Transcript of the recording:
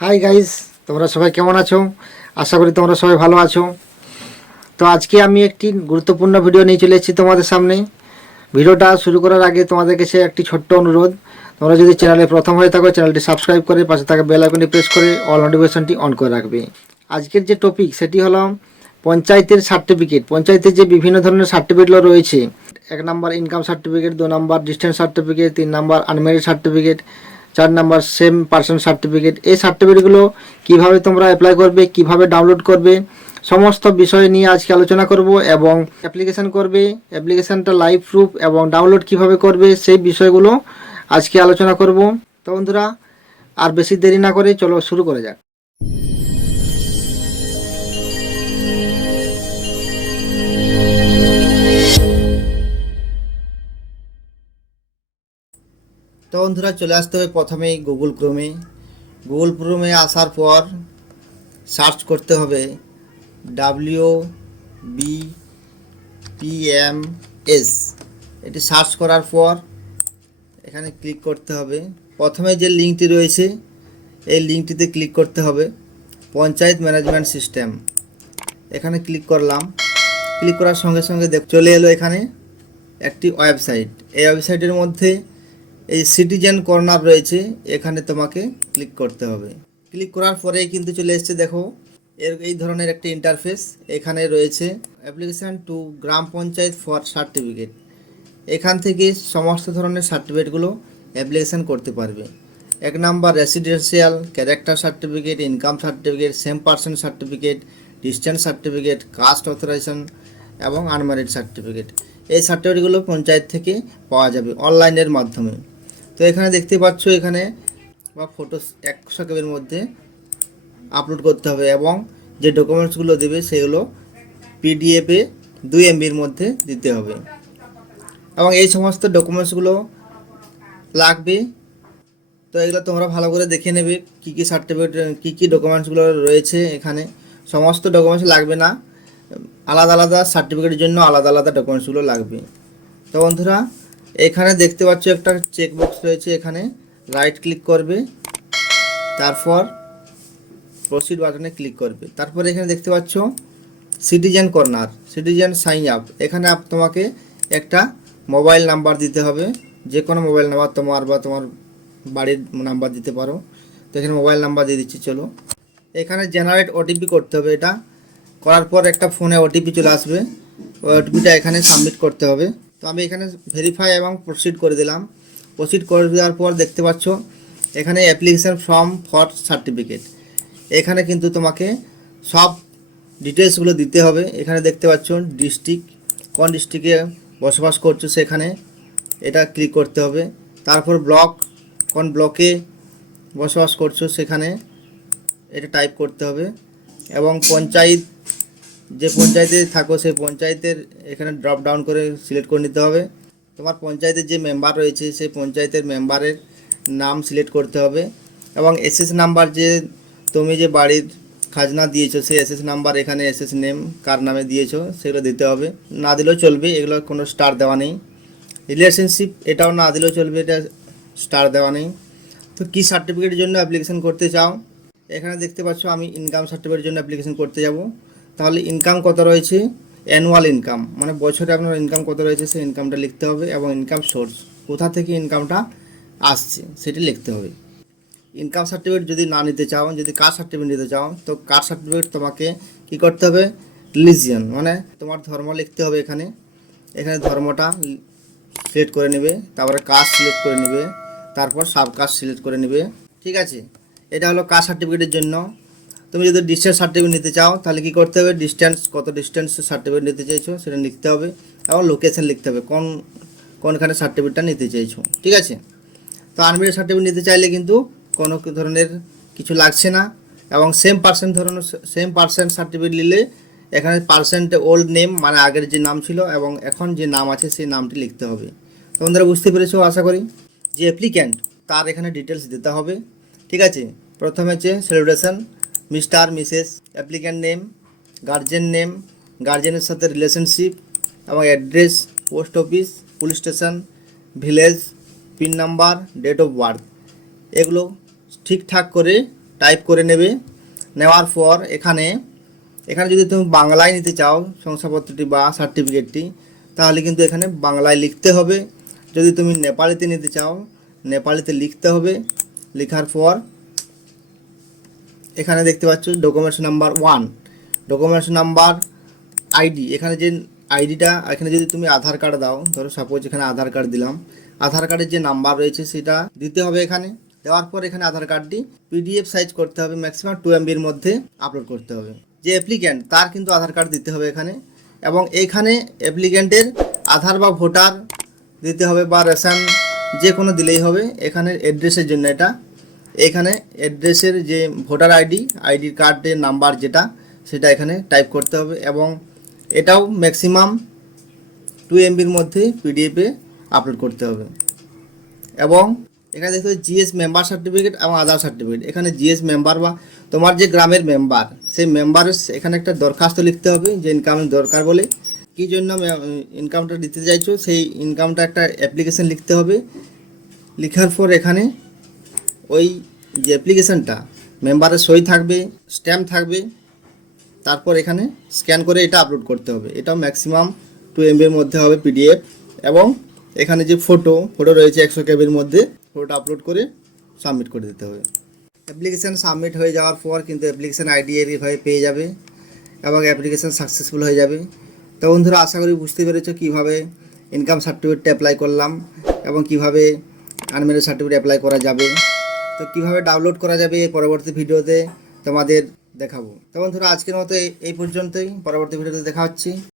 Hi guys তোমরা সবাই কেমন আছো? আশা করি তোমরা সবাই ভালো আছো। তো আজকে আমি একটি গুরুত্বপূর্ণ ভিডিও নিয়ে চলে এসেছি তোমাদের সামনে। ভিডিওটা শুরু করার আগে তোমাদের কাছে একটি ছোট্ট অনুরোধ। তোমরা যদি চ্যানেলে প্রথম হয়ে থাকো চ্যানেলটি সাবস্ক্রাইব করে পাশে থাকা বেল আইকনটি প্রেস করে অল নোটিফিকেশনটি অন করে রাখবে। আজকের যে টপিক সেটি হলো পঞ্চায়েতের সার্টিফিকেট পঞ্চায়েতের যে বিভিন্ন ধরনের সার্টিফিকেটগুলো রয়েছে, এক নাম্বার ইনকাম সার্টিফিকেট দু নাম্বার ডিস্টেন্স সার্টিফিকেট তিন নাম্বার আনমেরিড সার্টিফিকেট চার নাম্বার সেম পার্সন সার্টিফিকেট এই সার্টিফিকেটগুলো কীভাবে তোমরা অ্যাপ্লাই করবে, কীভাবে ডাউনলোড করবে, সমস্ত বিষয় নিয়ে আজকে আলোচনা করব এবং অ্যাপ্লিকেশান করবে অ্যাপ্লিকেশানটা লাইভ প্রুফ এবং ডাউনলোড কীভাবে করবে, সেই বিষয়গুলো আজকে আলোচনা করব। তো বন্ধুরা, আর বেশি দেরি না করে চলো শুরু করে যাক। তো বন্ধুরা চলে আসতে হবে প্রথমেই গুগল ক্রোমে গুগল ক্রোমে আসার পর সার্চ করতে হবে W B P M S এটি সার্চ করার পর এখানে ক্লিক করতে হবে। প্রথমে যে লিঙ্কটি রয়েছে, এই লিঙ্কটিতে ক্লিক করতে হবে পঞ্চায়েত ম্যানেজমেন্ট সিস্টেম এখানে ক্লিক করলাম। ক্লিক করার সঙ্গে সঙ্গে চলে এলো এখানে একটি ওয়েবসাইট এই ওয়েবসাইটের মধ্যে এই সিটিজেন কর্নার রয়েছে, এখানে তোমাকে ক্লিক করতে হবে। ক্লিক করার পরেই কিন্তু চলে এসছে, দেখো, এর এই ধরনের একটি ইন্টারফেস এখানে রয়েছে application to gram panchayat for certificate এখান থেকে সমস্ত ধরনের সার্টিফিকেটগুলো অ্যাপ্লিকেশান করতে পারবে। এক number residential character certificate income certificate same person certificate distance certificate caste authorization এবং আনম্যারিড সার্টিফিকেট এই সার্টিফিকেটগুলো পঞ্চায়েত থেকে পাওয়া যাবে অনলাইনের মাধ্যমে। তো এখানে দেখতে পাচ্ছ এখানে বা ফটো একশো কেবির মধ্যে আপলোড করতে হবে এবং যে ডকুমেন্টসগুলো দেবে সেগুলো পিডিএফে দুই এমবির মধ্যে দিতে হবে। এবং এই সমস্ত ডকুমেন্টসগুলো লাগবে। তো এগুলো তোমরা ভালো করে দেখে নেবে কী কী সার্টিফিকেট কী কী ডকুমেন্টসগুলো রয়েছে এখানে। সমস্ত ডকুমেন্টস লাগবে না। আলাদা আলাদা সার্টিফিকেটের জন্য আলাদা আলাদা ডকুমেন্টসগুলো লাগবে। তো বন্ধুরা এখানে দেখতে পাচ্ছ একটা চেকবক্স রয়েছে এখানে। রাইট ক্লিক করবে। তারপর প্রসিড বাটনে ক্লিক করবে। তারপর এখানে দেখতে পাচ্ছ citizen corner citizen sign up এখানে আপ- তোমাকে একটা মোবাইল নাম্বার দিতে হবে। যে কোনো মোবাইল নাম্বার তোমার বা তোমার বাড়ির নাম্বার দিতে পারো। তো এখানে মোবাইল নাম্বার দিয়ে দিচ্ছি, চলো। এখানে জেনারেট ওটিপি করতে হবে এটা। করার পর একটা ফোনে ওটিপি চলে আসবে। ওটিপিটা এখানে সাবমিট করতে হবে। আমি এখানে ভেরিফাই এবং প্রসিড করে দিলাম। প্রসিড করে দেওয়ার পর দেখতে পাচ্ছ, এখানে অ্যাপ্লিকেশন ফর্ম ফর সার্টিফিকেট এখানে কিন্তু তোমাকে সব ডিটেলসগুলো দিতে হবে। এখানে দেখতে পাচ্ছ ডিস্ট্রিক্ট কোন ডিস্ট্রিক্টে বসবাস করছ সেখানে এটা ক্লিক করতে হবে। তারপর ব্লক কোন ব্লকে বসবাস করছ সেখানে এটা টাইপ করতে হবে। এবং পঞ্চায়েত যে পঞ্চায়েতে থাকো, সেই পঞ্চায়েতের এখানে ড্রপ ডাউন করে সিলেক্ট করে নিতে হবে। তোমার পঞ্চায়েতের যে মেম্বার রয়েছে, সেই পঞ্চায়েতের মেম্বারের নাম সিলেক্ট করতে হবে। এবং এসএস নাম্বার যে তুমি যে বাড়ির খাজনা দিয়েছ, সেই এসএস নাম্বার এখানে এসএস নেম কার নামে দিয়েছ, সেগুলো দিতে হবে। না দিলেও চলবে, এগুলো কোনো স্টার দেওয়া নেই। রিলেশনশিপ এটাও না দিলেও চলবে, এটা স্টার দেওয়া নেই। তো কী সার্টিফিকেটের জন্য অ্যাপ্লিকেশন করতে চাও? এখানে দেখতে পাচ্ছ, আমি ইনকাম সার্টিফিকেটের জন্য অ্যাপ্লিকেশন করতে যাব। তাহলে ইনকাম কত রয়েছে? অ্যানুয়াল ইনকাম মানে বছরে আপনার ইনকাম কত রয়েছে, সেই ইনকামটা লিখতে হবে এবং ইনকাম সোর্স কোথা থেকে ইনকামটা আসছে, সেটি লিখতে হবে। ইনকাম সার্টিফিকেট যদি না নিতে চাও, যদি কাস্ট সার্টিফিকেট নিতে চাও, তো কাস্ট সার্টিফিকেট তোমাকে কি করতে হবে? রিলিজিয়ন মানে তোমার ধর্ম লিখতে হবে এখানে। এখানে ধর্মটা সিলেক্ট করে নেবে, তারপরে কাস্ট সিলেক্ট করে নেবে, তারপর সাব কাস্ট সিলেক্ট করে নেবে, ঠিক আছে? এটা হলো কাস্ট সার্টিফিকেটের জন্য। তুমি যদি ডিস্টেন্স সার্টিফিকেট নিতে চাও, তাহলে কি করতে হবে? ডিস্টেন্স কত ডিস্টেন্স সার্টিফিকেট নিতে চাইছো সেটা লিখতে হবে। এবং লোকেশন লিখতে হবে, কোন, কোনখানে সার্টিফিকেটটা নিতে চাইছো, ঠিক আছে? তো আনমেরিড সার্টিফিকেট নিতে চাইলে কিন্তু কোনো ধরনের কিছু লাগছে না এবং সেম পার্সেন্ট ধরনের সেম পার্সেন্ট সার্টিফিকেট নিলে এখানে পার্সেন্ট ওল্ড নেম মানে আগের যে নাম ছিল এবং এখন যে নাম আছে সেই নামটি লিখতে হবে। তো বন্ধুরা, বুঝতে পেরেছ আশা করি? যে অ্যাপ্লিক্যান্ট তার এখানে ডিটেলস দিতে হবে, ঠিক আছে? প্রথমে হচ্ছে celebration Mr, Mrs, applicant name, guardian name, গার্জেনের সাথে রিলেশনশিপ এবং address, post office, police station, village, pin number date of birth এগুলো ঠিকঠাক করে টাইপ করে নেবে। নেওয়ার পর এখানে এখানে যদি তুমি বাংলায় নিতে চাও শংসাপত্রটি বা সার্টিফিকেটটি তাহলে কিন্তু এখানে বাংলায় লিখতে হবে। যদি তুমি নেপালিতে নিতে চাও, নেপালিতে লিখতে হবে। লেখার পর এখানে দেখতে পাচ্ছ documents number one documents number ID এখানে যে আইডিটা এখানে যদি তুমি আধার কার্ড দাও, ধরো সাপোজ এখানে আধার কার্ড দিলাম, আধার কার্ডের যে নাম্বার রয়েছে সেটা দিতে হবে এখানে, দেওয়ার পর এখানে আধার কার্ডটি পিডিএফ সাইজ করতে হবে ম্যাক্সিমাম টু এমবির মধ্যে আপলোড করতে হবে। যে অ্যাপ্লিক্যান্ট তার কিন্তু আধার কার্ড দিতে হবে এখানে এবং এইখানে অ্যাপ্লিক্যান্টের আধার বা ভোটার দিতে হবে বা রেশন যে কোনো দিলেই হবে এখানে অ্যাড্রেসের জন্য এটা এখানে অ্যাড্রেসের যে ভোটার আইডি আইডি কার্ডের নাম্বার যেটা, সেটা এখানে টাইপ করতে হবে এবং এটাও ম্যাক্সিমাম টু এমবির মধ্যে পিডিএফে আপলোড করতে হবে। এবং এখানে দেখতে হবে জিএস মেম্বার সার্টিফিকেট এবং আধার সার্টিফিকেট এখানে জিএস মেম্বার বা তোমার যে গ্রামের মেম্বার সেই মেম্বারের এখানে একটা দরখাস্ত লিখতে হবে যে ইনকামের দরকার বলে। কী জন্য ইনকামটা দিতে চাইছো, সেই ইনকামটা একটা অ্যাপ্লিকেশন লিখতে হবে। লেখার পর এখানে ওই যে অ্যাপ্লিকেশনটা মেম্বারের সই থাকবে স্ট্যাম্প থাকবে, তারপর এখানে স্ক্যান করে এটা আপলোড করতে হবে। এটাও ম্যাক্সিমাম টু এমবির মধ্যে হবে পিডিএফ এবং এখানে যে ফটো ফটো রয়েছে একশো কেবির মধ্যে ফটোটা আপলোড করে সাবমিট করে দিতে হবে। অ্যাপ্লিকেশান সাবমিট হয়ে যাওয়ার পর কিন্তু অ্যাপ্লিকেশান আইডি এভাবে পেয়ে যাবে এবং অ্যাপ্লিকেশান সাকসেসফুল হয়ে যাবে। তো বন্ধুরা, আশা করি বুঝতে পেরেছ কীভাবে ইনকাম সার্টিফিকেটটা অ্যাপ্লাই করলাম এবং কীভাবে আনম্যারিড সার্টিফিকেট অ্যাপ্লাই করা যাবে। তো কীভাবে ডাউনলোড করা যাবে এই পরবর্তী ভিডিওতে তোমাদের দেখাবো। তো বন্ধুরা, আজকের মতো এই পর্যন্তই। পরবর্তী ভিডিওতে দেখা হচ্ছে।